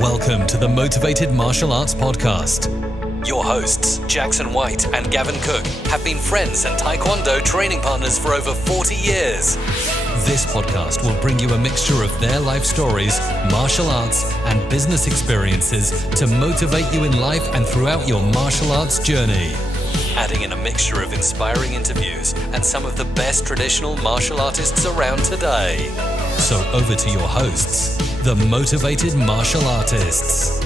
Welcome to the Motivated Martial Arts Podcast. Your hosts, Jackson White and Gavin Cook, have been friends and Taekwondo training partners for over 40 years. This podcast will bring you a mixture of their life stories, martial arts, and business experiences to motivate you in life and throughout your martial arts journey. Adding in a mixture of inspiring interviews and some of the best traditional martial artists around today. So over to your hosts, the Motivated Martial Artists.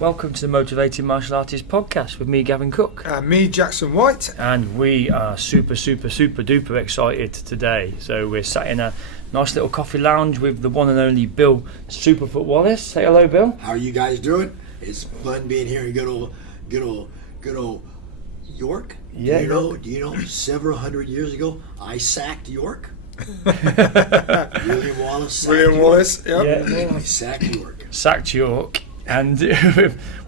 Welcome to the Motivated Martial Artists Podcast with me, Gavin Cook. And me, Jackson White. And we are super duper excited today. So we're sat in a nice little coffee lounge with the one and only Bill SUPERFOOT Wallace. Say hello, Bill. How are you guys doing? It's fun being here in good old York. Yeah. Do you know several hundred years ago I sacked York? William Wallace sacked York. Yep. Yeah. I sacked York. Sacked York. And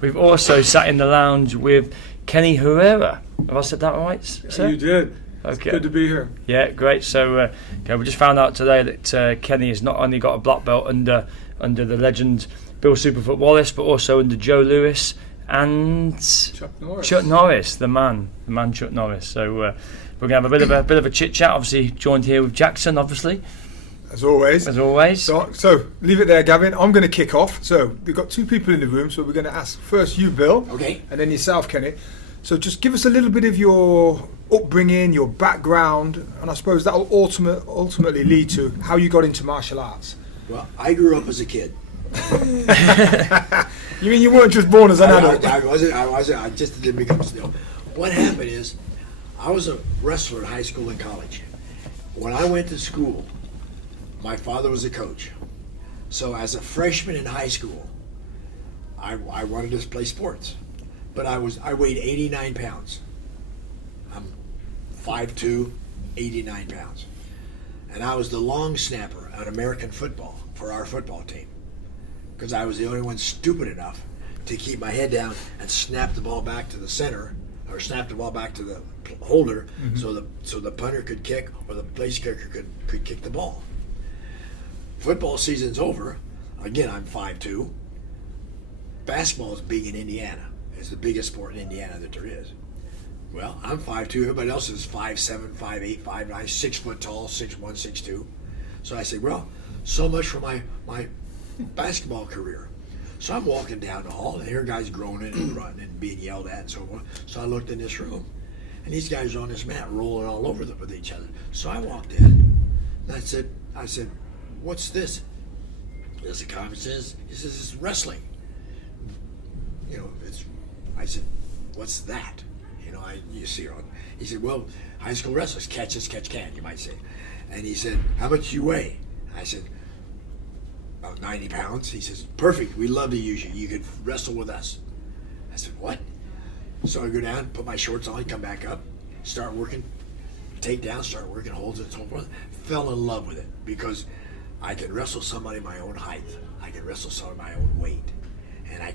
we've also sat in the lounge with Kenny Herrera. Have I said that right, sir? You did. Okay. It's good to be here. Yeah, great. So we just found out today that Kenny has not only got a black belt under the legend Bill SUPERFOOT Wallace, but also under Joe Louis and Chuck Norris. the man Chuck Norris. So we're gonna have a bit of a chit chat. Obviously, joined here with Jackson, obviously. As always. So leave it there, Gavin. I'm going to kick off. So we've got two people in the room, so we're going to ask first you, Bill. Okay. And then yourself, Kenny. So just give us a little bit of your upbringing, your background, and I suppose that will ultimately lead to how you got into martial arts. Well, I grew up as a kid. You mean you weren't just born as an adult? I wasn't. I just didn't become still. What happened is, I was a wrestler in high school and college. When I went to school, my father was a coach. So as a freshman in high school, I wanted to play sports. But I weighed 89 pounds. I'm 5'2", 89 pounds. And I was the long snapper on American football for our football team. Because I was the only one stupid enough to keep my head down and snap the ball back to the center, or snap the ball back to the holder, so the punter could kick or the place kicker could kick the ball. Football season's over. Again, I'm 5'2". Basketball is big in Indiana. It's the biggest sport in Indiana that there is. Well, I'm 5'2". Everybody else is 5'7", 5'8", 5'9", 6 foot tall, 6'1", 6'2". So I said, well, so much for my basketball career. So I'm walking down the hall, and here guys groaning and grunting and being yelled at and so forth. So I looked in this room, and these guys are on this mat rolling all over with each other. So I walked in, and I said, what's this? This a comment says, he says, it's wrestling. I said, what's that? You see on. He said, well, high school wrestlers, catch as catch can, you might say. And he said, how much do you weigh? I said, about 90 pounds. He says, perfect, we'd love to use you. You could wrestle with us. I said, what? So I go down, put my shorts on, come back up, start working, take down, start working holds and so forth. Fell in love with it because I can wrestle somebody my own height. I can wrestle somebody my own weight. And I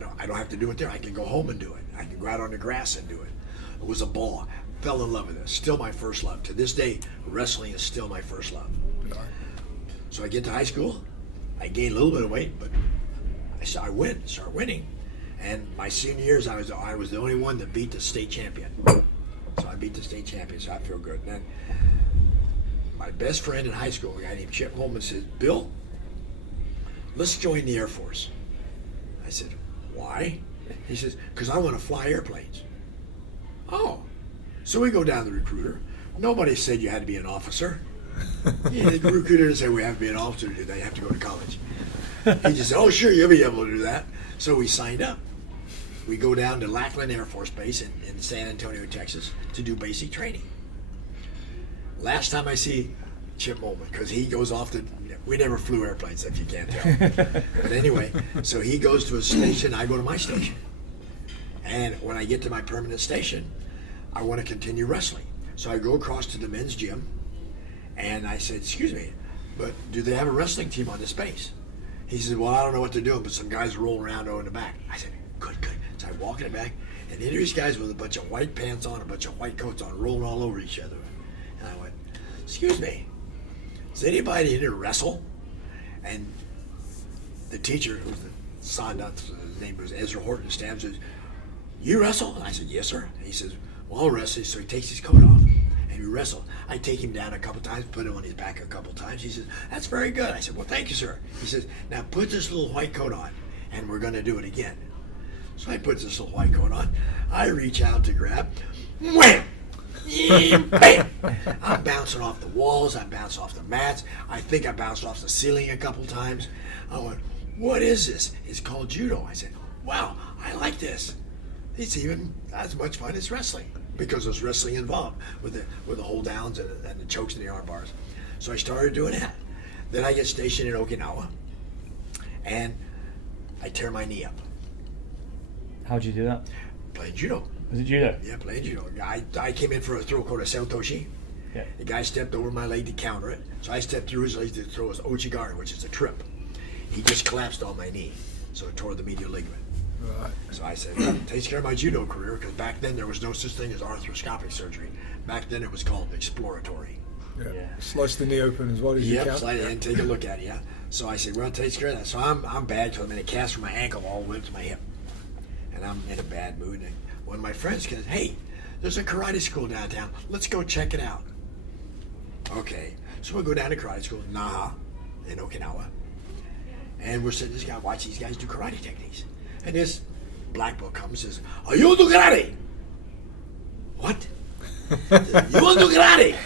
don't have to do it there. I can go home and do it. I can go out on the grass and do it. It was a ball. Fell in love with it. Still my first love. To this day, wrestling is still my first love. So I get to high school. I gain a little bit of weight, but I start winning. And my senior years, I was the only one that beat the state champion. So I beat the state champion, so I feel good. And then my best friend in high school, a guy named Chip Holman, said, Bill, let's join the Air Force. I said, why? He says, because I want to fly airplanes. Oh. So we go down to the recruiter. Nobody said you had to be an officer. The recruiter didn't say we have to be an officer to do that. You have to go to college. He just said, oh, sure, you'll be able to do that. So we signed up. We go down to Lackland Air Force Base in San Antonio, Texas, to do basic training. Last time I see Chip Molman, because he goes off to, we never flew airplanes, if you can't tell. But anyway, so he goes to his station, I go to my station. And when I get to my permanent station, I want to continue wrestling. So I go across to the men's gym, and I said, excuse me, but do they have a wrestling team on this base? He said, well, I don't know what they're doing, but some guys roll around over in the back. I said, good. So I walk in the back, and there these guys with a bunch of white pants on, a bunch of white coats on, rolling all over each other. And I went, excuse me, Does anybody here wrestle? And the teacher, who's the son, his name was Ezra Horton, stands and says, you wrestle? And I said, yes, sir. And he says, well, I'll wrestle. So he takes his coat off and we wrestle. I take him down a couple times, put him on his back a couple times. He says, that's very good. I said, well, thank you, sir. He says, now put this little white coat on and we're going to do it again. So I put this little white coat on. I reach out to grab. Wham! Bam! I'm bouncing off the walls. I bounce off the mats. I think I bounced off the ceiling a couple times. I went, what is this? It's called judo. I said, wow, I like this. It's even as much fun as wrestling because there's wrestling involved with the hold downs and the chokes and the arm bars. So I started doing that. Then I get stationed in Okinawa and I tear my knee up. How'd you do that? Playing judo. Was it judo? Yeah, playing judo. I came in for a throw called a Seotoshi. Yeah. The guy stepped over my leg to counter it. So I stepped through his leg to throw his Ochigari, which is a trip. He just collapsed on my knee, so it tore the medial ligament. Right. So I said, well, takes care of my judo career, because back then there was no such thing as arthroscopic surgery. Back then it was called exploratory. Yeah. Slice the knee open as wide as you can. Slide it in, take a look at it, yeah. So I said, well, it takes care of that. So I'm bad because I'm in a cast from my ankle all the way up to my hip. And I'm in a bad mood. And one of my friends said, hey, there's a karate school downtown. Let's go check it out. Okay. So we'll go down to karate school, Naha, in Okinawa. And we're sitting, this guy watching these guys do karate techniques. And this black belt comes and says, oh, you want to do karate? What? You want to do karate?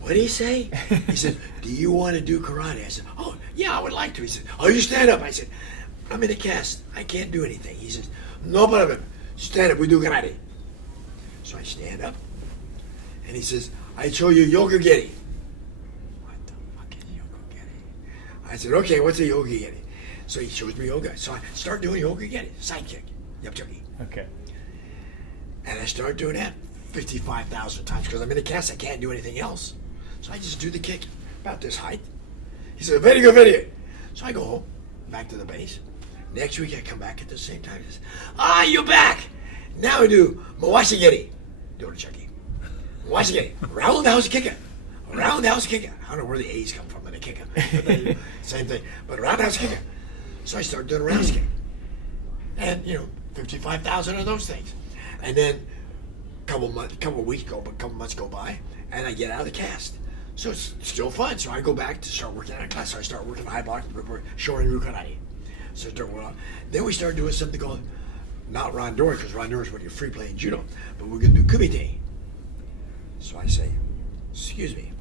What did he say? He said, do you want to do karate? I said, oh, yeah, I would like to. He said, oh, you stand up. I said, I'm in a cast. I can't do anything. He says, no problem. Stand up. We do karate. So I stand up. And he says, I show you yoga-geri. What the fuck is yoga-geri? I said, okay, what's a yoga-geri? So he shows me yoga. So I start doing yoga-geri, side kick, yapchuki. Okay. And I start doing that 55,000 times because I'm in a cast. I can't do anything else. So I just do the kick about this height. He said, very good, very good. So I go home, back to the base. Next week I come back at the same time. He says, you're back. Now we do mawashigeri. Do it, Chucky. Mawashigeri. Roundhouse kicker. Roundhouse kicker. I don't know where the A's come from in a kicker. Same thing. But roundhouse kicker. So I started doing a roundhouse kick. And, 55,000 of those things. And then a couple months go by, and I get out of the cast. So it's still fun. So I go back to start working out of class. So I start working high block, Shōrin-ryū Karate. So I start working on. Then we start doing something called, not randori, because randori is when you're free playing judo, but we're going to do kumite. So I say, excuse me,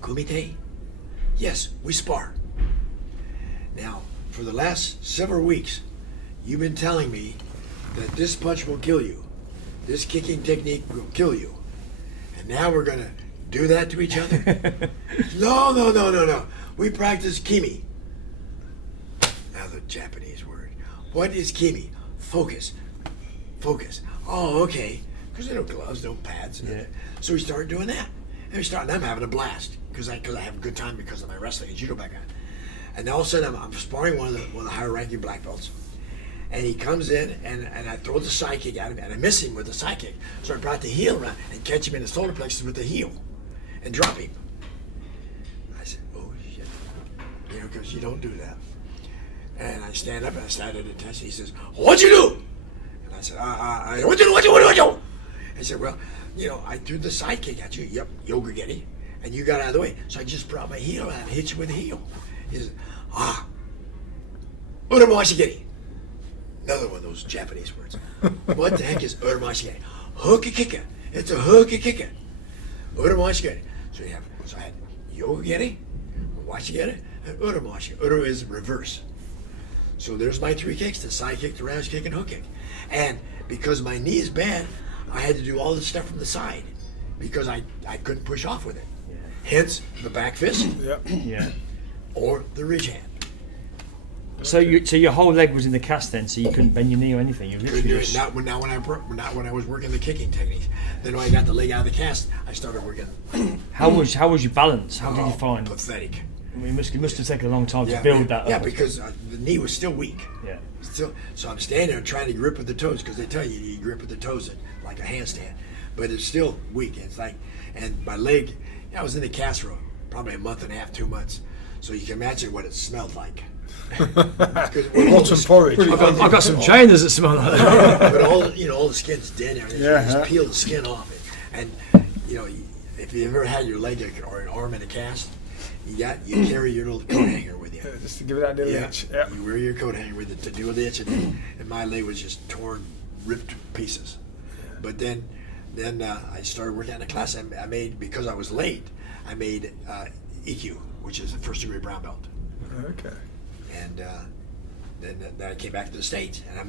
kumite? Yes, we spar. Now, for the last several weeks, you've been telling me that this punch will kill you. This kicking technique will kill you. And now we're going to do that to each other? No. We practice kimi. Now the Japanese word. What is kimi? Focus. Oh, okay. Because there are no gloves, no pads. Yeah. So we started doing that. And I'm having a blast because I have a good time because of my wrestling and judo background. And all of a sudden I'm sparring one of the higher ranking black belts. And he comes in, and I throw the side kick at him, and I miss him with the side kick. So I brought the heel around and catch him in the solar plexus with the heel and drop him. I said, oh, shit. Because you don't do that. And I stand up, and I started to test. He says, what'd you do? And I said, what you do? I said, well, I threw the side kick at you. Yep, yoga-geri. And you got out of the way. So I just brought my heel around and hit you with the heel. He says, uramashigeri. Another one of those Japanese words. What the heck is uramashigeri? Hooky Kicker. It's a hooky kicker. Uramashigeri. So I had yoga-geri, washigeri, and uramashigeri. Ura is reverse. So there's my three kicks: the side kick, the roundhouse kick, and hook kick. And because my knee is bad, I had to do all this stuff from the side because I couldn't push off with it. Yeah. Hence the back fist. Yeah. Or the ridge hand. So your whole leg was in the cast then, so you couldn't bend your knee or anything. You Couldn't literally do it. just... Not when I was working the kicking techniques. Then when I got the leg out of the cast, I started working. How was your balance? How did you find? Pathetic. I mean, it must have taken a long time to Yeah, build that. Yeah, up. because the knee was still weak. Yeah. So I'm standing there trying to grip with the toes because they tell you grip with the toes like a handstand, but it's still weak. It's like, and my leg I was in the cast for probably a month and a half, 2 months. So you can imagine what it smelled like. Rotten porridge. I've got some trainers that smell like that. But all the skin's dead and everything. Yeah, You just peel the skin off it. And, if you ever had your leg or an arm in a cast, you carry your little coat hanger with you. Just to give it that little itch. Yeah. You wear your coat hanger with it to do with the itch, and my leg was just torn, ripped to pieces. But then I started working on a class I made, because I was late, I made EQ, which is a first-degree brown belt. Okay. And then I came back to the States, and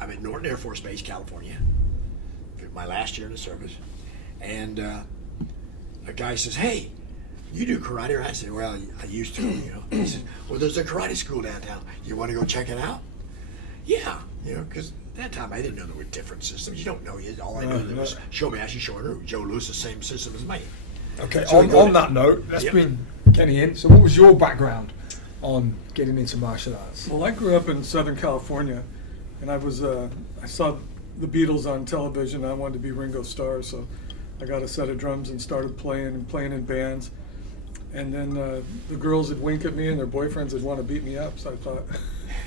I'm at Norton Air Force Base, California, for my last year in the service. And a guy says, "Hey, you do karate?" I said, "Well, I used to, He says, "Well, there's a karate school downtown. You want to go check it out?" Yeah, because at that time I didn't know there were different systems. You don't know. All I knew there was Shobashi, Shōrin-ryū, Joe Louis, the same system as mine. Okay, So on that note, let's bring Kenny in. So what was your background on getting into martial arts? Well, I grew up in Southern California, and I saw the Beatles on television. And I wanted to be Ringo Starr, so I got a set of drums and started playing in bands. And then the girls would wink at me, and their boyfriends would want to beat me up. So I thought,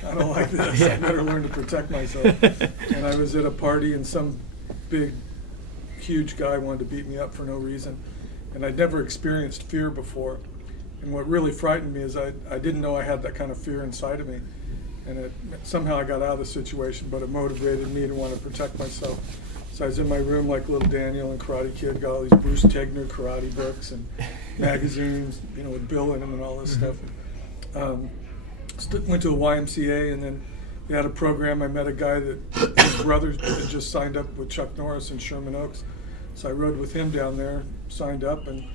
I don't like this. I better learn to protect myself. And I was at a party, and some big, huge guy wanted to beat me up for no reason. And I'd never experienced fear before. And what really frightened me is I didn't know I had that kind of fear inside of me. And somehow I got out of the situation, but it motivated me to want to protect myself. So I was in my room like little Daniel and Karate Kid, got all these Bruce Tegner karate books and magazines, with Bill in them and all this stuff. Went to a YMCA, and then they had a program. I met a guy that his brother had just signed up with Chuck Norris in Sherman Oaks. So I rode with him down there, signed up, and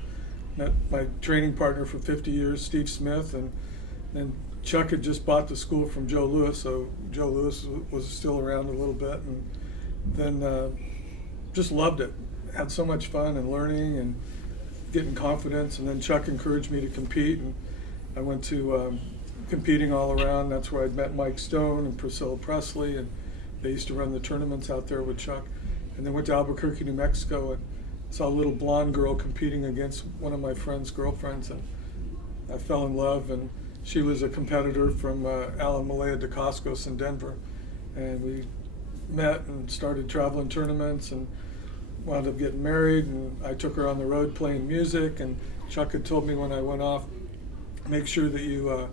met my training partner for 50 years, Steve Smith, and then Chuck had just bought the school from Joe Louis, so Joe Louis was still around a little bit, and then just loved it. Had so much fun and learning and getting confidence, and then Chuck encouraged me to compete, and I went to competing all around. That's where I'd met Mike Stone and Priscilla Presley, and they used to run the tournaments out there with Chuck. And then went to Albuquerque, New Mexico, and saw a little blonde girl competing against one of my friend's girlfriends, and I fell in love. And she was a competitor from Alan Malaya de Coscos in Denver, and we met and started traveling tournaments and wound up getting married. And I took her on the road playing music, and Chuck had told me when I went off, make sure that you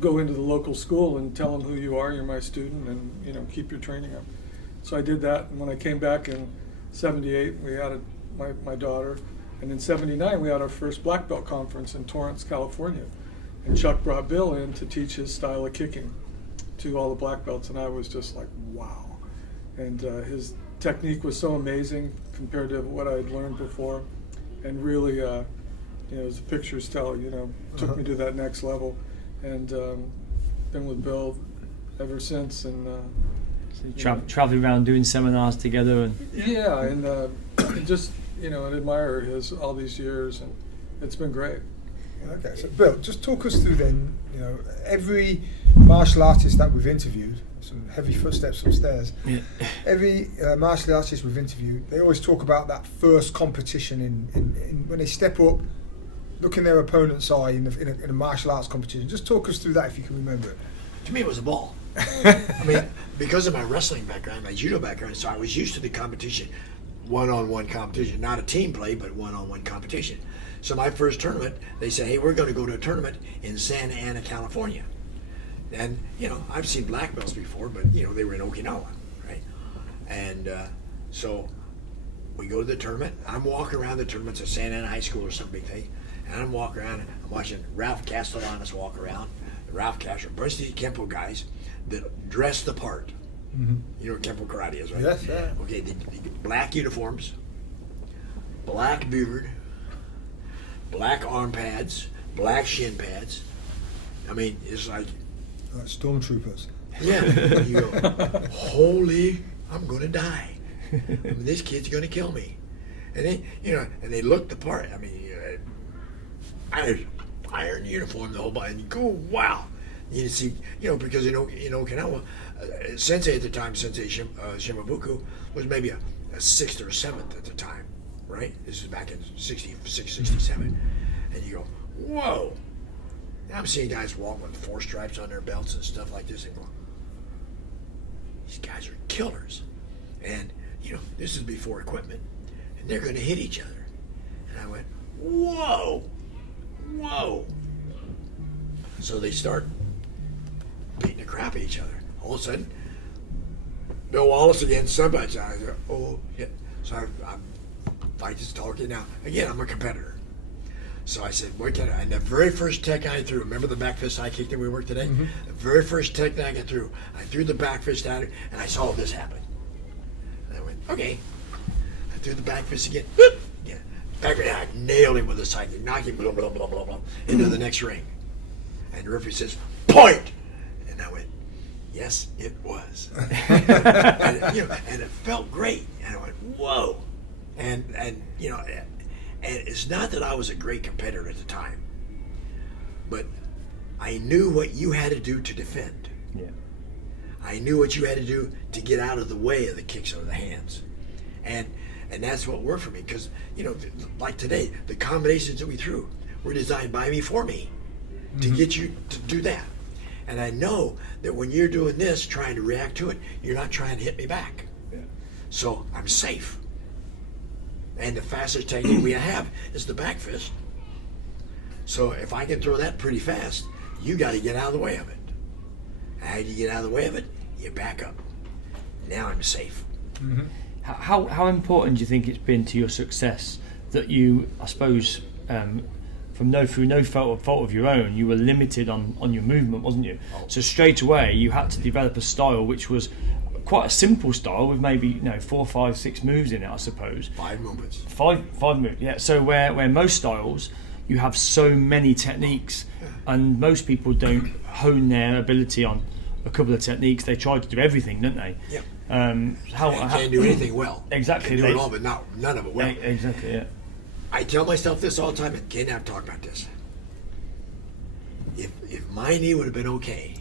go into the local school and tell them who you are, you're my student, and keep your training up. So I did that, and when I came back in '78, we had my daughter, and in '79 we had our first black belt conference in Torrance, California, and Chuck brought Bill in to teach his style of kicking to all the black belts, and I was just like, wow. And his technique was so amazing compared to what I had learned before, and really, as the pictures tell, took me to that next level, and been with Bill ever since, and Traveling around doing seminars together, and just and admire his all these years, and it's been great. Okay, so Bill, just talk us through then. Every martial artist that we've interviewed, some heavy footsteps upstairs. Yeah. Every martial artist we've interviewed, they always talk about that first competition in when they step up, look in their opponent's eye in a martial arts competition. Just talk us through that if you can remember it. To me, it was a ball. I mean, because of my wrestling background, my judo background, so I was used to the competition, one-on-one competition, not a team play, but one-on-one competition. So my first tournament, they said, hey, we're going to go to a tournament in Santa Ana, California. And, I've seen black belts before, but, they were in Okinawa, right? And so we go to the tournament. I'm walking around the tournaments at Santa Ana High School or some big thing, and I'm walking around, I'm watching Ralph Castellanos walk around. Ralph Castro, a bunch of these Kempo guys that dress the part. Mm-hmm. You know what Kempo karate is, right? Yes, yeah. Okay, the black uniforms, black beard, black arm pads, black shin pads. I mean, it's like stormtroopers. Yeah. You go, holy, I'm going to die. This kid's going to kill me. And they, and they look the part. I mean, iron uniform, the whole body, and you go, wow. You see, because in Okinawa, Sensei at the time, Sensei Shimabuku, was maybe a 6th or 7th at the time, right? This is back in 66, 67. And you go, whoa. Now I'm seeing guys walk with 4 stripes on their belts and stuff like this and go, these guys are killers. And, this is before equipment. And they're going to hit each other. And I went, whoa. So they start beating the crap at each other. All of a sudden, Bill Wallace against somebody. I go, oh, yeah. So I just talking now. Again, I'm a competitor. So I said, what can I? And the very first tech I threw, remember the back fist high kick that we worked today? Mm-hmm. The very first tech that I threw the back fist at it, and I saw this happen. And I went, okay. I threw the back fist again. Whoop! Yeah. Back fist, I nailed him with a side kick, knocked him, blah, blah, blah, blah, blah, into the next ring. And the referee says, point! And I went, yes, it was. and it felt great. And I went, whoa. And it's not that I was a great competitor at the time, but I knew what you had to do to defend. Yeah. I knew what you had to do to get out of the way of the kicks or the hands. And that's what worked for me, because, like today, the combinations that we threw were designed by me for me to get you to do that. And I know that when you're doing this, trying to react to it, you're not trying to hit me back. Yeah. So I'm safe. And the fastest technique we have is the back fist. So if I can throw that pretty fast, you got to get out of the way of it. How do you get out of the way of it? You back up. Now I'm safe. Mm-hmm. How important do you think it's been to your success that you, I suppose, through no fault of your own, you were limited on your movement, wasn't you? So straight away you had to develop a style which was quite a simple style with maybe 4, 5, 6 moves in it, I suppose. 5 movements. Five moves. Yeah. So where most styles you have so many techniques, and most people don't hone their ability on a couple of techniques. They try to do everything, don't they? Yeah. How can't do anything well. Exactly. Can do it all, but none of it well. Exactly. Yeah. I tell myself this all the time, and can't have to talk about this. If my knee would have been okay,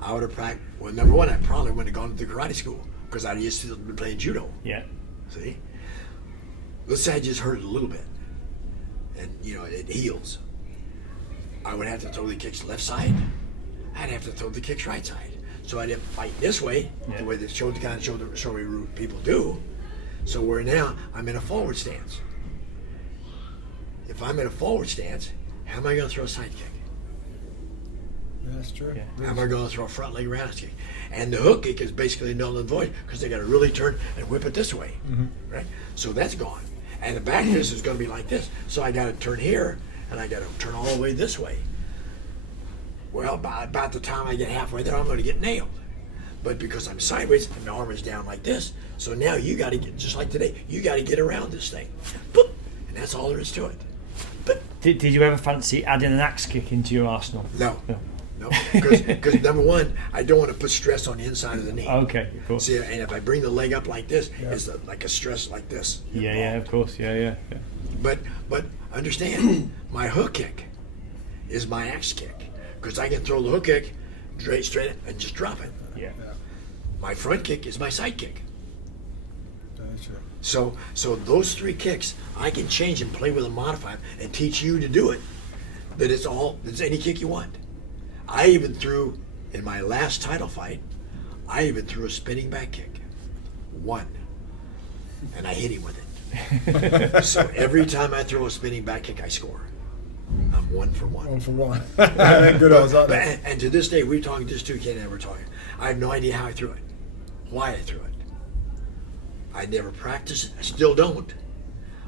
I would have practiced. Well, number one, I probably wouldn't have gone to the karate school because I used to be playing judo. Yeah. See? Let's say I just hurt it a little bit, and it heals. I would have to throw the kicks left side. I'd have to throw the kicks right side. So I'd have to fight this way, the way the Shōrin-ryū people do. So where now I'm in a forward stance. If I'm in a forward stance, how am I going to throw a side kick? Yeah, that's true. Yeah. How am I going to throw a front leg roundhouse kick? And the hook kick is basically null and void because they got to really turn and whip it this way, right? So that's gone. And the back fist is going to be like this. So I got to turn here, and I got to turn all the way this way. Well, by about the time I get halfway there, I'm going to get nailed. But because I'm sideways and my arm is down like this, so now you got to get, just like today, you got to get around this thing. Boop, and that's all there is to it. Boop. Did you ever fancy adding an axe kick into your arsenal? No. Because number one, I don't want to put stress on the inside of the knee. Okay, of course. See, and if I bring the leg up like this, it's like a stress like this. Yeah, of course. Yeah. But understand, my hook kick is my axe kick. Because I can throw the hook kick straight and just drop it. Yeah. My front kick is my side kick. That's true. So those 3 kicks, I can change and play with and modify them and teach you to do it. That it's any kick you want. I even threw, in my last title fight, I even threw a spinning back kick. 1. And I hit him with it. So every time I throw a spinning back kick, I score. I'm 1 for 1. 1 for 1. Good odds, aren't they? And to this day, we're talking just 2 Ken and we're talking. I have no idea how I threw it, why I threw it. I never practiced it. I still don't.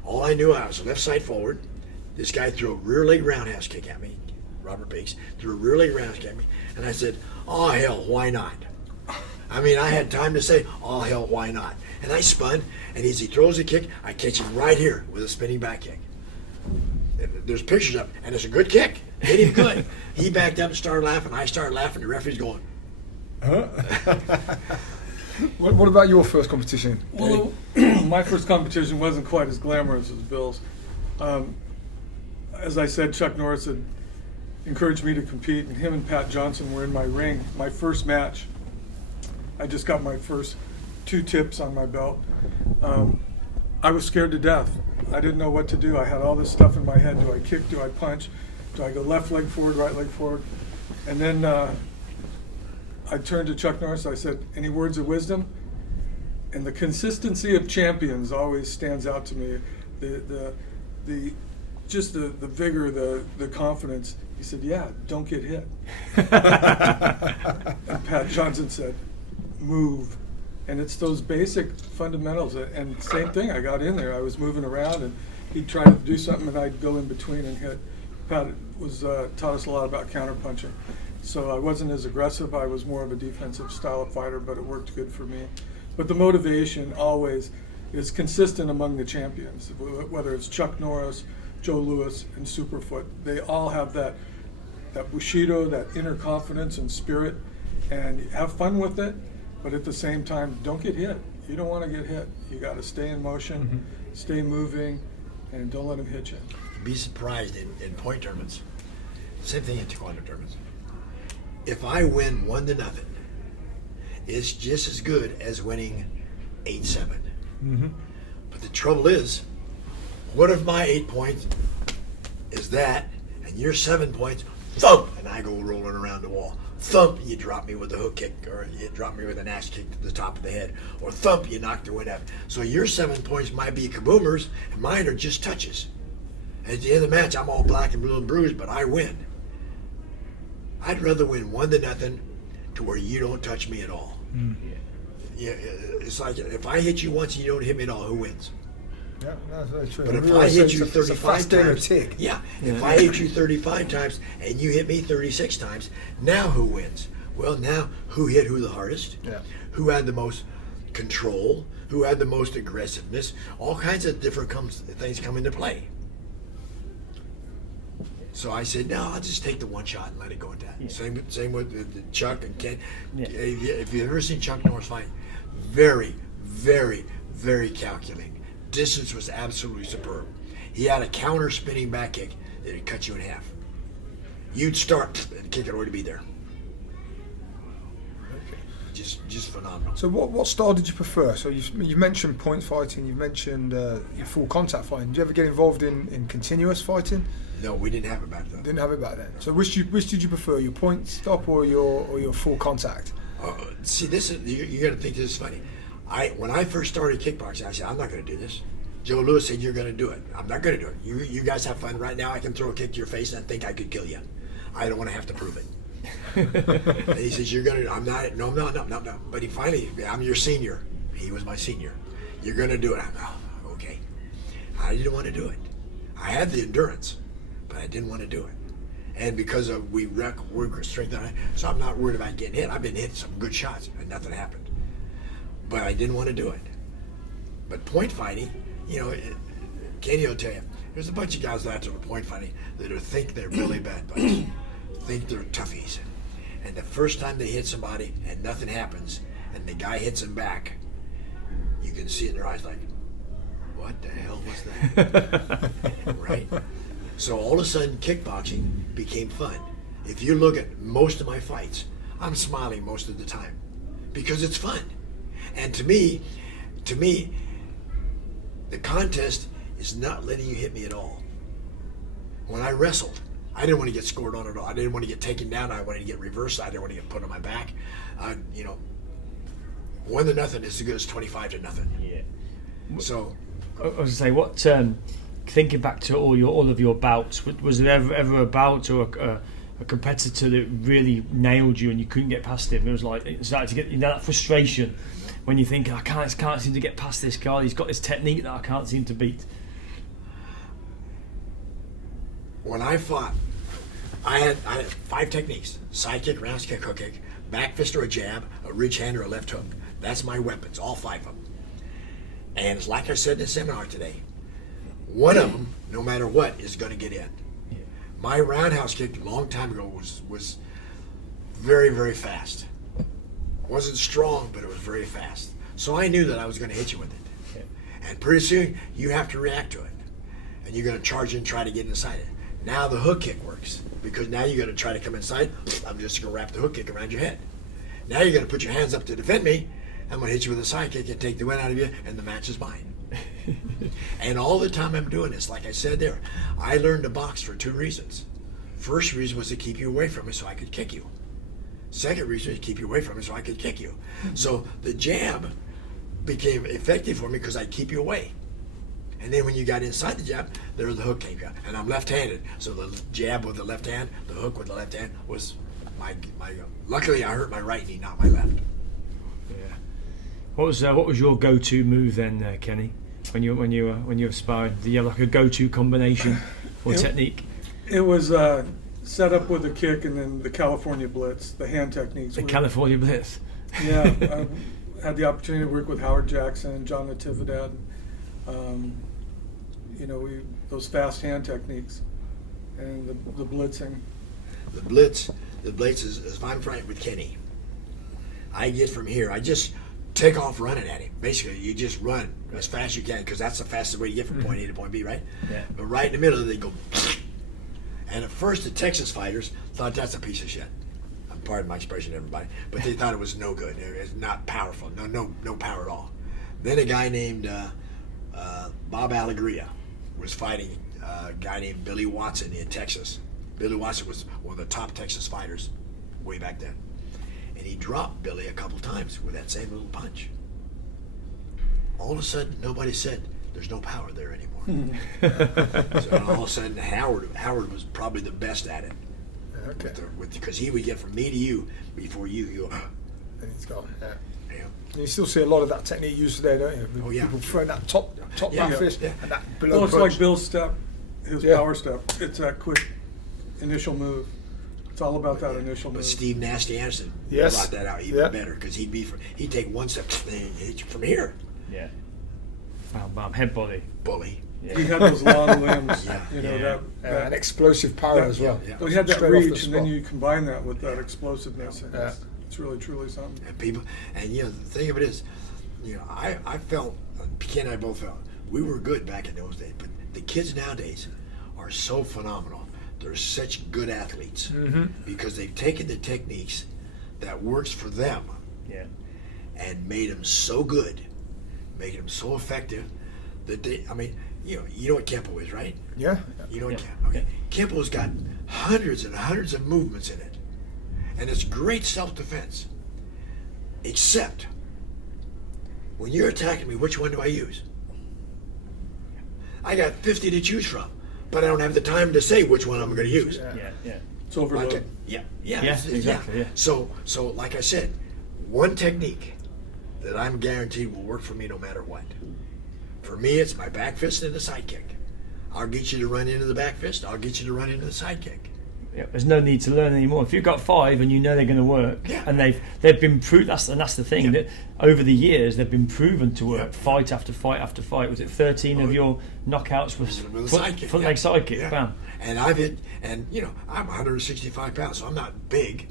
All I knew, I was left side forward. This guy threw a rear leg roundhouse kick at me. Robert Bates threw a rear leg roundhouse kick at me, and I said, "Oh hell, why not?" I mean, I had time to say, "Oh hell, why not?" And I spun, and as he throws a kick, I catch him right here with a spinning back kick. There's pictures of it, and it's a good kick. Hit him good. He backed up and started laughing. I started laughing. The referee's going, Huh? What about your first competition? Well, my first competition wasn't quite as glamorous as Bill's. As I said, Chuck Norris had encouraged me to compete, and him and Pat Johnson were in my ring. My first match, I just got my first 2 tips on my belt. I was scared to death. I didn't know what to do. I had all this stuff in my head. Do I kick? Do I punch? Do I go left leg forward, right leg forward? And then I turned to Chuck Norris. I said, any words of wisdom? And the consistency of champions always stands out to me. The vigor, the confidence. He said, yeah, don't get hit. And Pat Johnson said, move. And it's those basic fundamentals. And same thing, I got in there. I was moving around, and he'd try to do something, and I'd go in between and hit. Pat was taught us a lot about counterpunching. So I wasn't as aggressive. I was more of a defensive style of fighter, but it worked good for me. But the motivation always is consistent among the champions, whether it's Chuck Norris, Joe Louis, and Superfoot. They all have that Bushido, that inner confidence and spirit, and have fun with it, but at the same time, don't get hit. You don't want to get hit. You got to stay in motion, stay moving, and don't let them hit you. Be surprised in point tournaments. Same thing in taekwondo tournaments. If I win 1-0, it's just as good as winning 8-7. But the trouble is, what if my 8 points is that, and your 7 points, thump, and I go rolling around the wall. Thump, you drop me with a hook kick, or you drop me with an axe kick to the top of the head, or thump, you knock the wind out. So your 7 points might be kaboomers, and mine are just touches. And at the end of the match, I'm all black and blue and bruised, but I win. I'd rather win 1-0 to where you don't touch me at all. Yeah, it's like if I hit you once and you don't hit me at all, who wins? Yeah, that's very true. But if I hit you 35 times, if I hit you 35 times and you hit me 36 times, now who wins? Well, now who hit who the hardest? Yeah. Who had the most control? Who had the most aggressiveness? All kinds of different things come into play. So I said, no, I'll just take the one shot and let it go at that. Yeah. Same with Chuck and Ken. Yeah. If you've ever seen Chuck Norris fight, very, very, very calculating. Distance was absolutely superb. He had a counter spinning back kick that would cut you in half. You'd start and the kick would already be there. Just phenomenal. So what style did you prefer? So you mentioned point fighting, you mentioned your full contact fighting. Did you ever get involved in continuous fighting? No, we didn't have it back then. Didn't have it back then. So which did you prefer, your point stop or your full contact? See, this is you're gonna think this is funny. When I first started kickboxing, I said, I'm not going to do this. Joe Louis said, you're going to do it. I'm not going to do it. You guys have fun. Right now I can throw a kick to your face and I think I could kill you. I don't want to have to prove it. And he says, you're going to, I'm not, no. But he finally, I'm your senior. He was my senior. You're going to do it. I'm okay. I didn't want to do it. I had the endurance, but I didn't want to do it. And because of we work strength on it, so I'm not worried about getting hit. I've been hit some good shots and nothing happened. But I didn't want to do it. But point fighting, Kenny will tell you, there's a bunch of guys out there with point fighting that think they're really bad buddies, think they're toughies. And the first time they hit somebody and nothing happens, and the guy hits them back, you can see it in their eyes like, what the hell was that? Right? So all of a sudden, kickboxing became fun. If you look at most of my fights, I'm smiling most of the time because it's fun. And to me, the contest is not letting you hit me at all. When I wrestled, I didn't want to get scored on at all. I didn't want to get taken down. I wanted to get reversed. I didn't want to get put on my back. 1-0 is as good as 25-0. Yeah. So, I was going to say, what thinking back to all of your bouts, was there ever a bout or a competitor that really nailed you and you couldn't get past him? It was like it started to get that frustration when you think, I can't seem to get past this guy. He's got this technique that I can't seem to beat. When I fought, I had 5 techniques: side kick, round kick, hook kick, back fist or a jab, a ridge hand or a left hook. That's my weapons, all 5 of them. And it's like I said in the seminar today, one of them, no matter what, is going to get in. Yeah. My roundhouse kick a long time ago was very, very fast. It wasn't strong, but it was very fast. So I knew that I was going to hit you with it. Yeah. And pretty soon, you have to react to it. And you're going to charge in and try to get inside it. Now the hook kick works, because now you're going to try to come inside. I'm just going to wrap the hook kick around your head. Now you're going to put your hands up to defend me. I'm going to hit you with a side kick and take the wind out of you, and the match is mine. And all the time I'm doing this, like I said there, I learned to box for 2 reasons. First reason was to keep you away from me so I could kick you. Second reason is to keep you away from me so I could kick you. So the jab became effective for me because I'd keep you away. And then when you got inside the jab, there the hook came out. And I'm left-handed, so the jab with the left hand, the hook with the left hand was my luckily I hurt my right knee, not my left. Yeah. What was your go-to move then, Kenny? When you were sparring, did you have like a go-to combination or technique? It was set up with a kick and then the California Blitz, the hand techniques. The California Blitz. Yeah, I had the opportunity to work with Howard Jackson, John Natividad. Those fast hand techniques and the blitzing. The blitz is if I'm fighting with Kenny, I get from here, I just take off running at him. Basically, you just run as fast as you can because that's the fastest way to get from point A to point B, right? Yeah. But right in the middle, they go. And at first, the Texas fighters thought that's a piece of shit. Pardon my expression, everybody, but they thought it was no good. It was not powerful. No power at all. Then a guy named Bob Alegria was fighting a guy named Billy Watson in Texas. Billy Watson was one of the top Texas fighters way back then. And he dropped Billy a couple times with that same little punch. All of a sudden, nobody said, there's no power there anymore. So all of a sudden, Howard was probably the best at it. Okay. Because he would get from me to you before you go, And it's gone. Yeah. yeah. And you still see a lot of that technique used today, don't you? With Oh, yeah. People throwing that top Yeah. back fist Yeah. and that below Well, it's punch. like Bill's step, his Yeah. power step. It's that quick initial move. It's all about that initial But move. Steve Nasty Anderson Yes. brought that out even Yeah. better because he'd take one step and hit you from here, Yeah. Bam, bam, head body. bully. He had those long limbs. Yeah. That and explosive power that- as well. yeah. Well, he had that Straight off the reach, and then spot. you combine that with that explosiveness, and Yeah. it's really, truly something. And people, and the thing of it is, I felt, Ken and I both felt, we were good back in those days, but the kids nowadays are so phenomenal. They're such good athletes because they've taken the techniques that works for them Yeah. and made them so good, making them so effective that you know what Kempo is, right? Yeah. You know what Yeah. okay. Kempo's got hundreds and hundreds of movements in it. And it's great self-defense. Except when you're attacking me, which one do I use? I got 50 to choose from, but I don't have the time to say which one I'm going to use. Yeah. Yeah. It's overload. Okay. Yeah, Exactly. Yeah. So like I said, one technique that I'm guaranteed will work for me no matter what. For me, it's my back fist and the side kick. I'll get you to run into the back fist. I'll get you to run into the side kick. Yeah, there's no need to learn anymore. If you've got 5 and you know they're going to work, Yeah. and they've been proved. That's the thing. Yeah. That over the years they've been proven to work. Yeah. Fight after fight after fight. Was it 13 of your knockouts with With a foot, side kick, foot yeah. leg side kick? Yeah. Bam. And I've hit, and I'm 165 pounds, so I'm not big,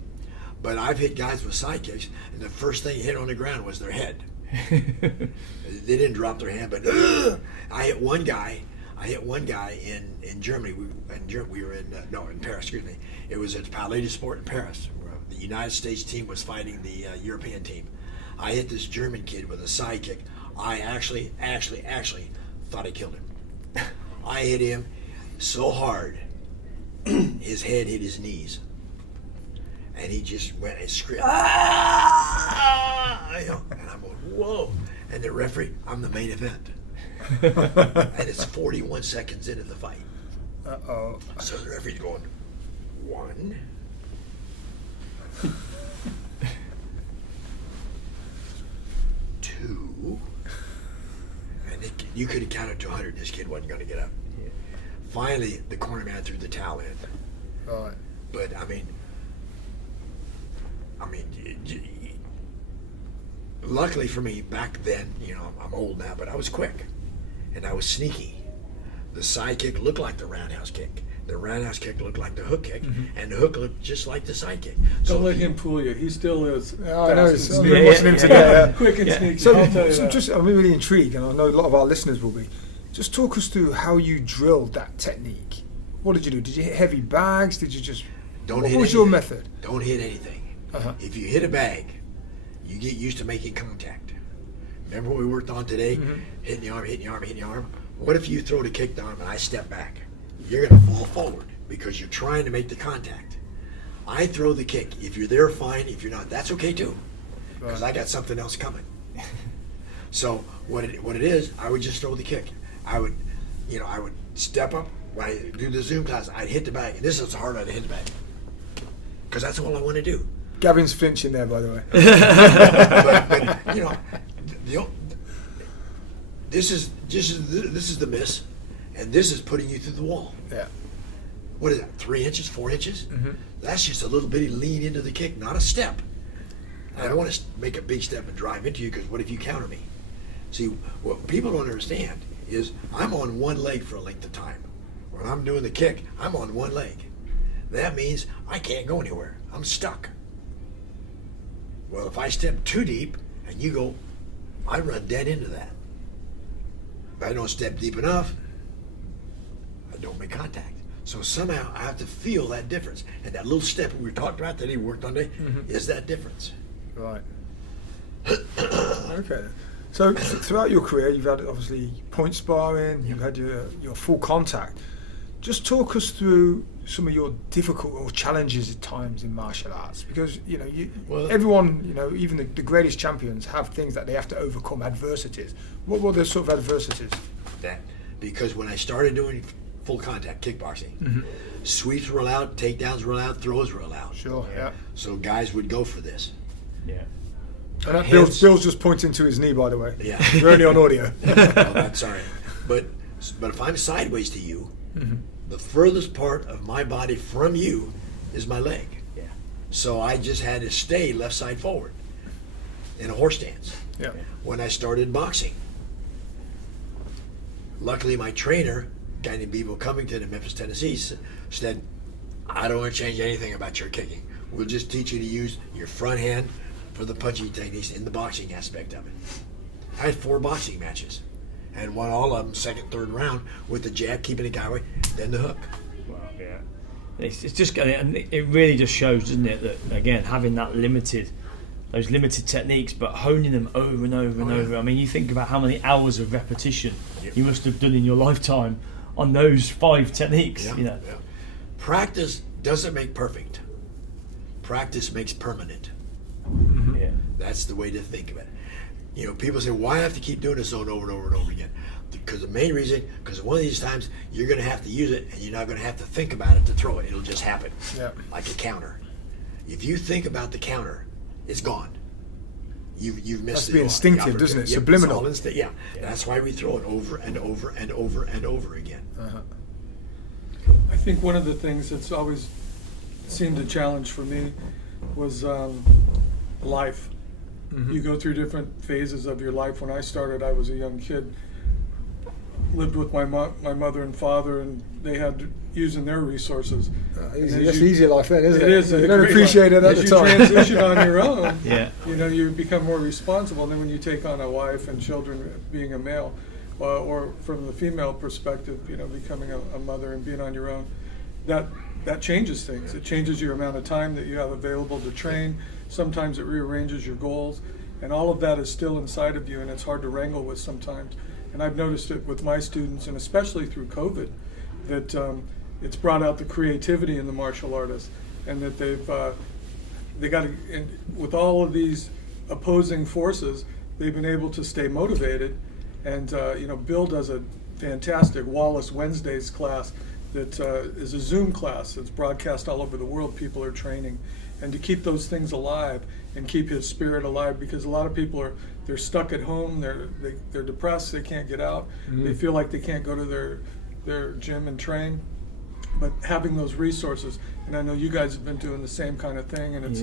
but I've hit guys with side kicks, and the first thing hit on the ground was their head. They didn't drop their hand, but I hit one guy in Germany. We were in Paris. Excuse me. It was at Palais de Sport in Paris. The United States team was fighting the European team. I hit this German kid with a side kick. I actually thought I killed him. I hit him so hard, his head hit his knees, and he just went and screamed. Ah! And I'm going, whoa! And the referee, I'm the main event. And it's 41 seconds into the fight. Uh-oh. So the referee's going, 1, 2, and you could have counted to 100. This kid wasn't going to get up. Yeah. Finally, the corner man threw the towel in. Right. But luckily for me, back then, I'm old now, but I was quick, and I was sneaky. The side kick looked like the roundhouse kick. The roundhouse kick looked like the hook kick, and the hook looked just like the side kick. Don't let him fool you. He still is. I know. fast I've and been sneaky. watching him today. Quick and Yeah. sneaky. So, I'll tell you so that. just, I'm really intrigued, and I know a lot of our listeners will be. Just talk us through how you drilled that technique. What did you do? Did you hit heavy bags? Did you just? Don't what hit was your anything. method? Don't hit anything. Uh-huh. If you hit a bag, you get used to making contact. Remember what we worked on today? Hitting the arm, hitting the arm, hitting the arm. What if you throw the kick the arm and I step back? You're going to fall forward because you're trying to make the contact. I throw the kick. If you're there, fine. If you're not, that's okay too, because I got something else coming. So what it is, I would just throw the kick. I would step up. When I do the Zoom class, I'd hit the bag. And this is how hard I'd hit the bag, because that's all I want to do. Gavin's flinching there, by the way. but this is the miss, and this is putting you through the wall. Yeah. What is that? 3 inches, 4 inches? That's just a little bitty lean into the kick, not a step. I don't want to make a big step and drive into you, because what if you counter me? See, what people don't understand is I'm on one leg for a length of time. When I'm doing the kick, I'm on one leg. That means I can't go anywhere. I'm stuck. Well, if I step too deep and you go, I run dead into that. If I don't step deep enough, I don't make contact. So somehow I have to feel that difference. And that little step we talked about that he worked on today is that difference. Right. Okay. So throughout your career, you've had obviously point sparring, you've had your full contact. Just talk us through some of your difficult or challenges at times in martial arts, because everyone, even the greatest champions have things that they have to overcome, adversities. What were the sort of adversities? Because when I started doing full contact kickboxing, sweeps were allowed, takedowns were allowed, throws were allowed. Sure, yeah. So guys would go for this. Yeah. And Bill's just pointing to his knee, by the way. Yeah. We're only on audio. Well, that's all right. But if I'm sideways to you, the furthest part of my body from you is my leg. Yeah. So I just had to stay left side forward in a horse stance. Yeah. When I started boxing, luckily my trainer, a guy named Bevo Covington in Memphis, Tennessee, said, I don't want to change anything about your kicking. We'll just teach you to use your front hand for the punching techniques in the boxing aspect of it. I had 4 boxing matches and won all of them second, third round with the jab, keeping the guy away, then the hook. Well, yeah. It's just, and it really just shows, doesn't it, that again having those limited techniques, but honing them over and over and over. I mean, you think about how many hours of repetition you must have done in your lifetime on those 5 techniques. Yeah. Practice doesn't make perfect. Practice makes permanent. Yeah. That's the way to think of it. People say, why have to keep doing this over and over and over again? Because the main reason, because one of these times you're going to have to use it, and you're not going to have to think about it to throw it. It'll just happen, like a counter. If you think about the counter, it's gone. You've missed it. Must be instinctive, doesn't it? Subliminal. Yeah. That's why we throw it over and over and over and over again. I think one of the things that's always seemed a challenge for me was life. You go through different phases of your life. When I started, I was a young kid, lived with my mother and father, and they had using their resources. That's easy life, isn't it? It is. You don't appreciate it at the time. As you transition on your own, Yeah. you become more responsible. And then when you take on a wife and children, being a male, or from the female perspective, becoming a mother and being on your own, that changes things. It changes your amount of time that you have available to train. Sometimes it rearranges your goals, and all of that is still inside of you, and it's hard to wrangle with sometimes. And I've noticed it with my students, and especially through COVID, that it's brought out the creativity in the martial artists, and that they got to, with all of these opposing forces, they've been able to stay motivated. And Bill does a fantastic Wallace Wednesdays class that is a Zoom class. It's broadcast all over the world. People are training, and to keep those things alive and keep his spirit alive, because a lot of people they're stuck at home. They're depressed. They can't get out. They feel like they can't go to their gym and train. But having those resources, and I know you guys have been doing the same kind of thing, and it's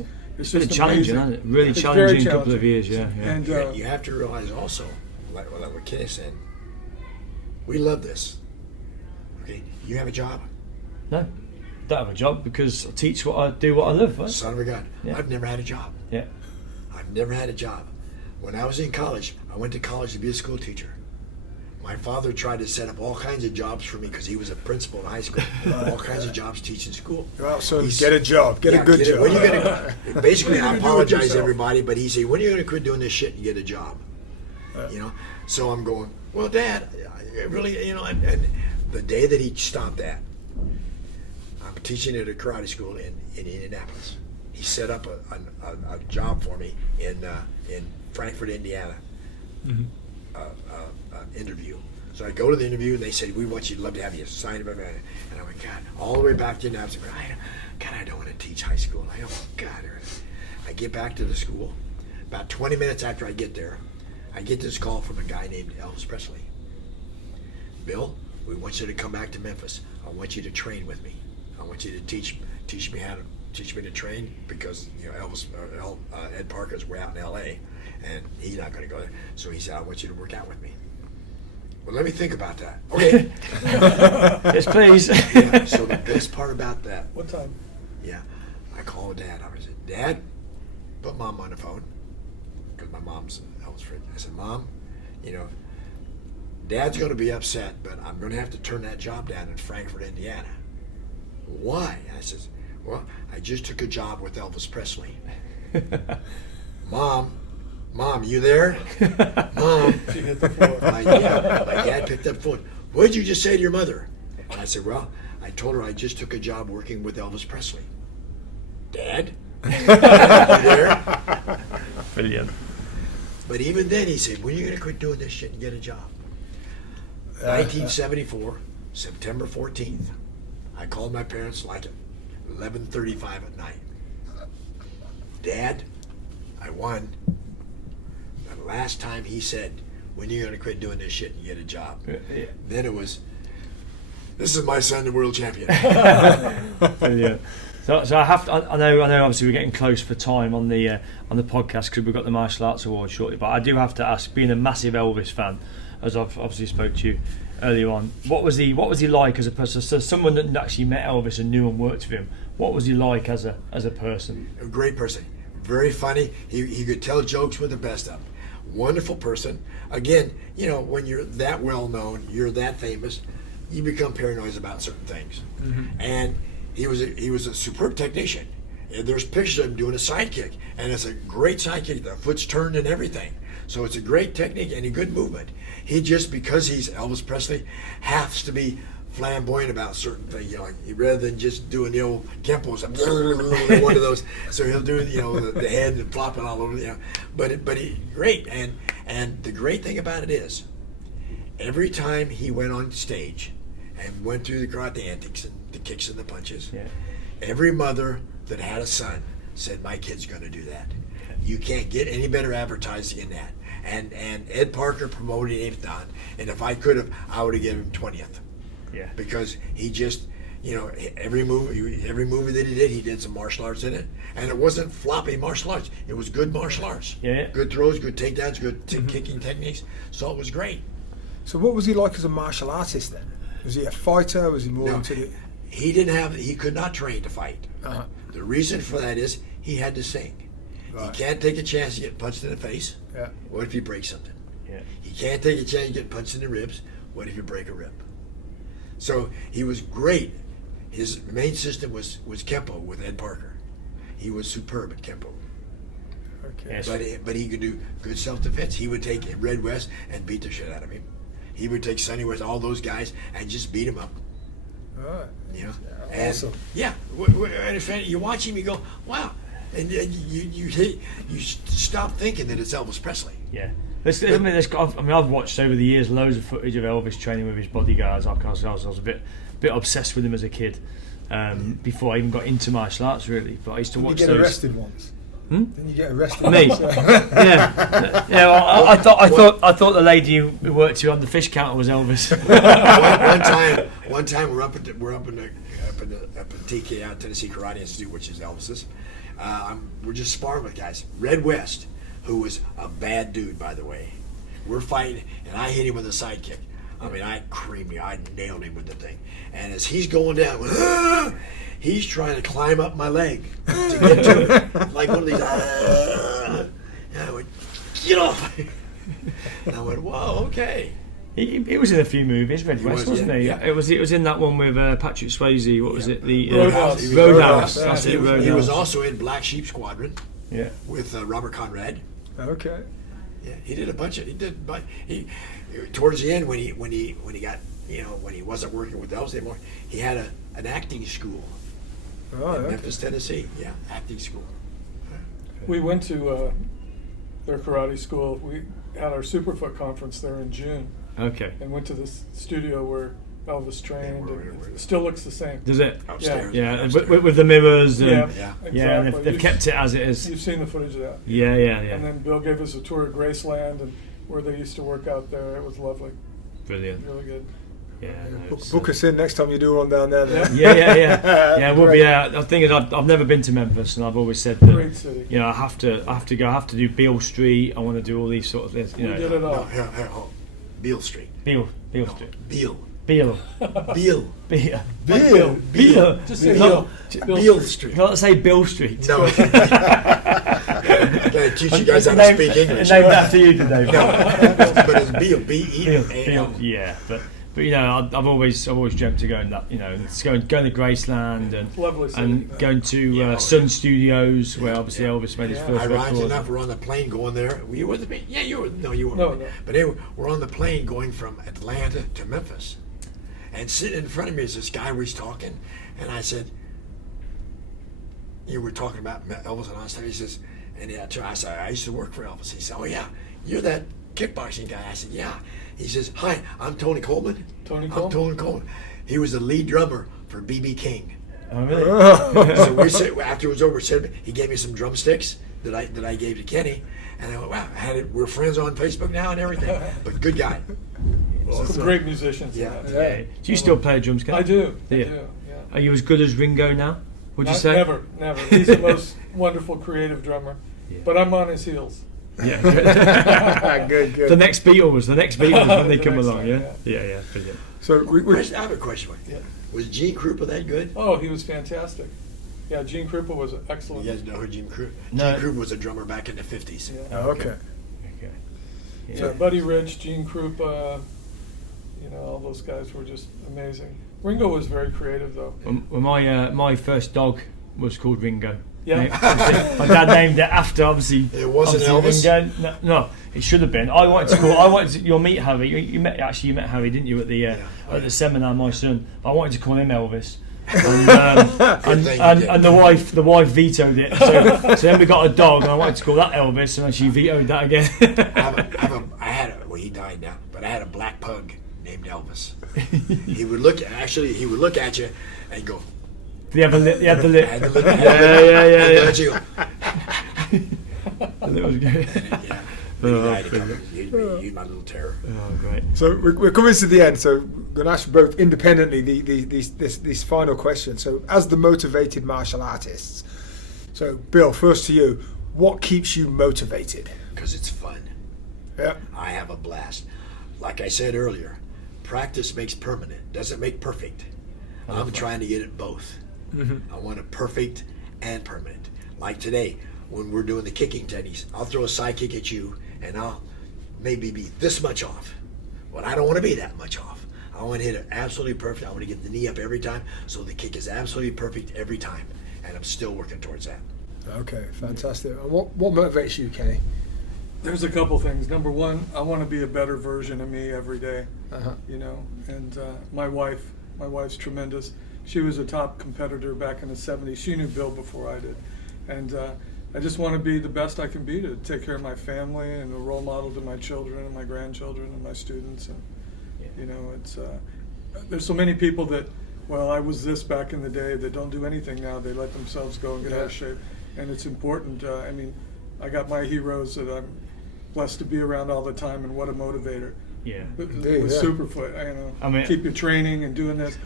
been just challenging, amazing. hasn't it? Really It's challenging very couple of years, yeah. And You have to realize also, like what Kenny said, we love this. Okay, you have a job. No, don't have a job because I teach what I do, what I love. Right? Son of a gun. Yeah. I've never had a job. Yeah. I've never had a job. When I was in college, I went to college to be a school teacher. My father tried to set up all kinds of jobs for me because he was a principal in high school. All kinds of jobs teaching school. Well, so get a job. Get a good job. When you basically, I apologize, everybody, but he said, when are you going to quit doing this shit and get a job? You know, so I'm going, well, Dad, I really, you know, and the day that he stopped that, I'm teaching at a karate school in Indianapolis. He set up a job for me in Frankfort, Indiana, interview. So I go to the interview, and they said, we want you, love to have you sign up. And I went, God, all the way back to Indianapolis. God, I don't want to teach high school. I go, God. I get back to the school. About 20 minutes after I get there, I get this call from a guy named Elvis Presley. Bill, we want you to come back to Memphis. I want you to train with me. I want you to teach me to train, because you know Ed Parker's way out in L.A. and he's not going to go there. So he said, I want you to work out with me. Well, let me think about that. Okay. Yes, please. Yeah, so the best part about that. What time? Yeah, I called Dad. I said, Dad, put Mom on the phone, because my mom's Elvis friend. I said, Mom, you know, Dad's going to be upset, but I'm going to have to turn that job down in Frankfort, Indiana. Why? I said, well, I just took a job with Elvis Presley. Mom, you there? Mom. She hit the floor. My dad picked up the phone. What did you just say to your mother? And I said, well, I told her I just took a job working with Elvis Presley. Dad? You there? Brilliant. But even then, he said, when are you going to quit doing this shit and get a job? 1974, September 14th. I called my parents like at 11:35 at night. Dad, I won. The last time he said, when are you going to quit doing this shit and get a job? Yeah. Then it was, this is my son, the world champion. Brilliant. So I have to, I know obviously we're getting close for time on the podcast, because we've got the Martial Arts Award shortly, but I do have to ask, being a massive Elvis fan, as I've obviously spoke to you earlier on, what was he like as a person? So someone that actually met Elvis and knew and worked with him, what was he like as a person? A great person, very funny. He could tell jokes with the best of them. Wonderful person. Again, you know, when you're that well known, you're that famous, you become paranoid about certain things. Mm-hmm. And he was a superb technician. And there's pictures of him doing a sidekick, and it's a great sidekick. The foot's turned and everything. So it's a great technique and a good movement. He just, because he's Elvis Presley, has to be flamboyant about certain things, you know, like, rather than just doing the old Kempos, one of those. So he'll do, you know, the head and flopping all over, you know. But he great, and the great thing about it is, every time he went on stage and went through the karate antics and the kicks and the punches, every mother that had a son said, my kid's going to do that. You can't get any better advertising than that. And Ed Parker promoted him on, and if I could have, I would have given him 20th. Yeah. Because he just, you know, every movie that he did some martial arts in it, and it wasn't floppy martial arts. It was good martial arts. Yeah. Good throws, good takedowns, good kicking techniques. So it was great. So what was he like as a martial artist then? Was he a fighter? Was he more into the... He could not train to fight. Uh-huh. The reason for that is he had to sing. Right. He can't take a chance to get punched in the face. Yeah. What if you break something? Yeah. He can't take a chance to get punched in the ribs. What if you break a rib? So he was great. His main system was Kempo with Ed Parker. He was superb at Kempo. Okay. Yes. But he could do good self-defense. He would take Red West and beat the shit out of him. He would take Sonny West, all those guys, and just beat him up. Right. You know? Yeah, awesome. And, yeah. And if you watch him, you go, wow. And you stop thinking that it's Elvis Presley. Yeah. I've watched over the years loads of footage of Elvis training with his bodyguards. I was a bit obsessed with him as a kid, before I even got into martial arts, really. But I used to watch those. Did you get arrested once? Didn't you get arrested? Me? Yeah. Well, I thought the lady who worked here on the fish counter was Elvis. one time we're up in TK out Tennessee Karate Institute, which is Elvis's. We're just sparring with guys. Red West, who was a bad dude, by the way. We're fighting, and I hit him with a sidekick. I mean, I nailed him with the thing. And as he's going down, he's trying to climb up my leg to get to it. Like one of these, and I went, get off. And I went, whoa, okay. He was in a few movies, Red West, wasn't he? Yeah. It was in that one with Patrick Swayze. What was it? The Roadhouse. Roadhouse. That's it, Roadhouse. He was also in Black Sheep Squadron. Yeah. With Robert Conrad. Okay. Yeah, he did a bunch of. But towards the end when he got when he wasn't working with Elvis anymore, he had an acting school in Memphis, Tennessee. Yeah, acting school. We went to their karate school. We had our SUPERFOOT conference there in June. Okay. And went to this studio where Elvis trained. It still looks the same. Does it? Upstairs. Yeah, Upstairs. with the mirrors. And, Yeah, exactly. Yeah, and they've kept it as it is. You've seen the footage of that. Yeah. And then Bill gave us a tour of Graceland and where they used to work out there. It was lovely. Brilliant. Really good. Yeah. Book us in next time you do one down there. Then. Yeah, we'll be. The thing is, I've never been to Memphis, and I've always said that. Great city. I have to go. I have to do Beale Street. I want to do all these sort of things. We did it all. No, Beale Street. Beale Street. Beale. Beale. Beale. Beale. Just say No, Beale Street. Can't say Beale Street. No. Can I teach you guys how to speak English? Named after you today. But it's Beale. B-E-A-L. Yeah, but I've always dreamt of going that. It's going to Graceland Lovely city. and going to Sun Studios where obviously Elvis made his first Ironically record. enough, we're on the plane going there. Were you with me? Yeah, you were. No, you weren't. No, with me. no. But anyway, we're on the plane going from Atlanta to Memphis. And sitting in front of me is this guy was talking. And I said, you were talking about Elvis and all that stuff. He says, I said, I used to work for Elvis. He said, oh, yeah, you're that kickboxing guy. I said, yeah. He says, hi, I'm Tony Coleman. Tony I'm Coleman? Tony Coleman. He was the lead drummer for B.B. King. Oh, really? So we said, after it was over, he gave me some drumsticks that I gave to Kenny, and I went, wow, we're friends on Facebook now and everything. But good guy. Some great musicians. Yeah. Do you still play drums, Ken? I do. Yeah. I do. Yeah. Are you as good as Ringo now? Would you say? Never. He's the most wonderful creative drummer. Yeah. But I'm on his heels. Yeah. Good. The next Beatles when they The come next along. one, Yeah. Brilliant. So I have a question. Yeah. Was Gene Krupa that good? Oh, he was fantastic. Yeah, Gene Krupa was You excellent. guys know who Gene Krupa? No. Gene Krupa was a drummer back in the 50s. Yeah. okay. Yeah, Buddy Rich, Gene Krupa, all those guys were just amazing. Ringo was very creative, though. Well, my first dog was called Ringo. Yeah. My dad named it after, obviously. It wasn't obviously Elvis? Ringo. No, it should have been. You'll meet Harry. You met Harry, didn't you, at the seminar? My son. I wanted to call him Elvis. And the wife vetoed it. So then we got a dog, and I wanted to call that Elvis, and then she vetoed that again. He died now, but I had a black pug named Elvis. He would look at you and go. He had the lip. Had the lip. Yeah. And It was good. He's my little terror. Oh, great. So we're coming to the end. So I'm going to ask you both independently these final questions. So as the motivated martial artists, so Bill, first to you, what keeps you motivated? Because it's fun. Yeah. I have a blast. Like I said earlier, practice makes permanent, doesn't make perfect. I'm trying to get it both. Mm-hmm. I want it perfect and permanent. Like today, when we're doing the kicking techniques, I'll throw a side kick at you and I'll maybe be this much off. But I don't want to be that much off. I want to hit it absolutely perfect. I want to get the knee up every time, so the kick is absolutely perfect every time. And I'm still working towards that. Okay, fantastic. And what motivates you, Kenny? There's a couple things. Number one, I want to be a better version of me every day. Uh-huh. And my wife's tremendous. She was a top competitor back in the 70s. She knew Bill before I did. And I just want to be the best I can be to take care of my family and a role model to my children and my grandchildren and my students. And, it's there's so many people that, well, I was this back in the day, that don't do anything now. They let themselves go and get out of shape. And it's important. I got my heroes that I'm blessed to be around all the time, and what a motivator. Yeah. With Superfoot, keep your training and doing this.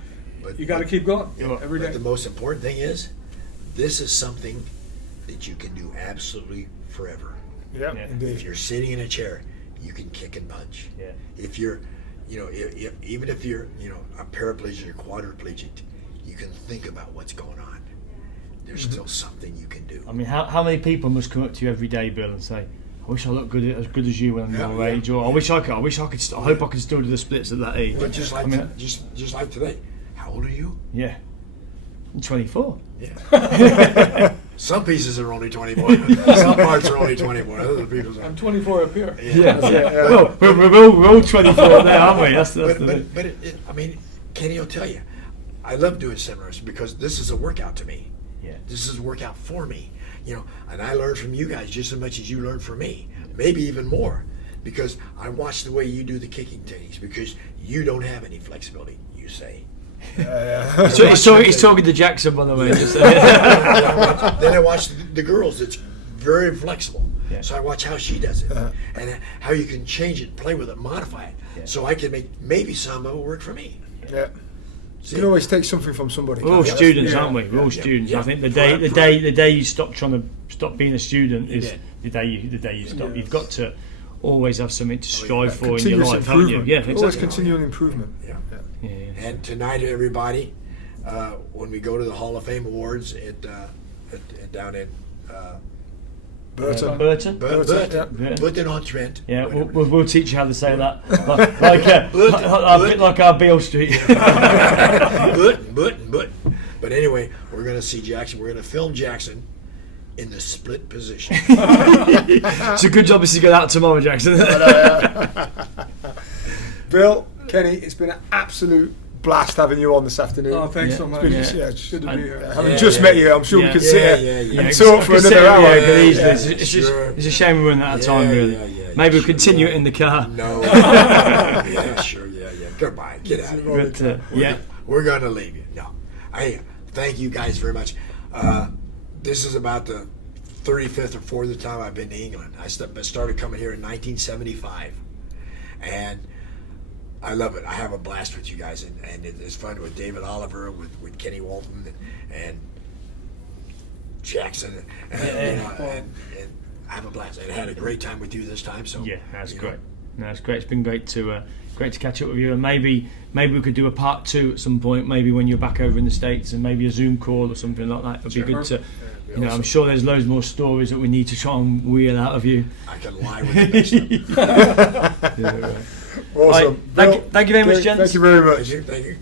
But You got to keep going every But day. the most important thing is, this is something that you can do absolutely forever. Yeah, Yeah. If indeed. you're sitting in a chair, you can kick and punch. Yeah. If you're, even if you're, a paraplegic or quadriplegic, you can think about what's going on. There's still something you can do. I mean, how many people must come up to you every day, Bill, and say, "I wish I looked as good as you when I'm your age," or "I hope I could still do the splits at that age." But just like just like today, how old are you? Yeah, I'm 24. Yeah. Some pieces are only 24. Some parts are only 24. Other people's are. I'm 24 up here. Yeah. Well, we're all 24 there, aren't we? That's But I mean, Kenny will tell you, I love doing seminars because this is a workout to me. Yeah. This is a workout for me. And I learn from you guys just as much as you learn from me, maybe even more, because I watch the way you do the kicking techniques, because you don't have any flexibility, you say. He's talking to Jackson, by the way. Then I watch the girls. It's very flexible. Yeah. So I watch how she does it and how you can change it, play with it, modify it. Yeah. So I can make maybe some of it work for me. Yeah. You can always take something from somebody. We're all can't you? students, Yeah. aren't we? We're all students. Yeah. I think the day you stop being a student is the day you stop. Yes. You've got to always have something to strive for in your Continuous life, haven't you? improvement. Yeah, Always exactly. continual improvement. Yeah. Yeah. And tonight, everybody, when we go to the Hall of Fame Awards down in Burton. Burton. Burton-on-Trent. Yeah, whatever. we'll teach you how to say that, a bit like our Beale Street. But anyway, we're going to see Jackson. We're going to film Jackson in the split position. It's a good job this is going out tomorrow, Jackson. Bill, Kenny, it's been an absolute blast having you on this afternoon. Oh, thanks so much. It's been- Yeah. it's Good to be here. having just met you, I'm sure we could sit here yeah. and talk for another hour. It's a shame we're running out of time, really. Maybe we'll continue it in the car. No. Yeah, sure. Yeah. Goodbye. Get out of here. But, yeah. We're going to leave you. No. Thank you guys very much. This is about the 35th or 40th time I've been to England. I started coming here in 1975. And I love it. I have a blast with you guys. And it's fun with David Oliver, with Kenny Walton, and Jackson. And I have a blast. I had a great time with you this time. So Yeah, that's great. That's great. It's been great to catch up with you, and maybe we could do a part 2 at some point. Maybe when you're back over in the States, and maybe a Zoom call or something like that. It'd be good to. I'm sure there's loads more stories that we need to try and wheel out of you. I can lie with the best of them. Right. Awesome. Thank you very much, gents. Thank you very much. Thank you.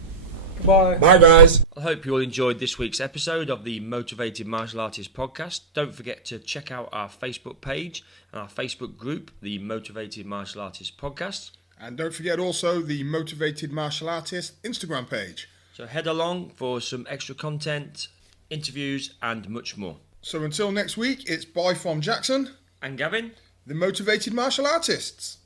Bye. Bye, guys. I hope you all enjoyed this week's episode of the Motivated Martial Artist podcast. Don't forget to check out our Facebook page and our Facebook group, the Motivated Martial Artist podcast. And don't forget also the Motivated Martial Artist Instagram page. So head along for some extra content, interviews, and much more. So until next week, it's bye from Jackson, And Gavin? the Motivated Martial Artists.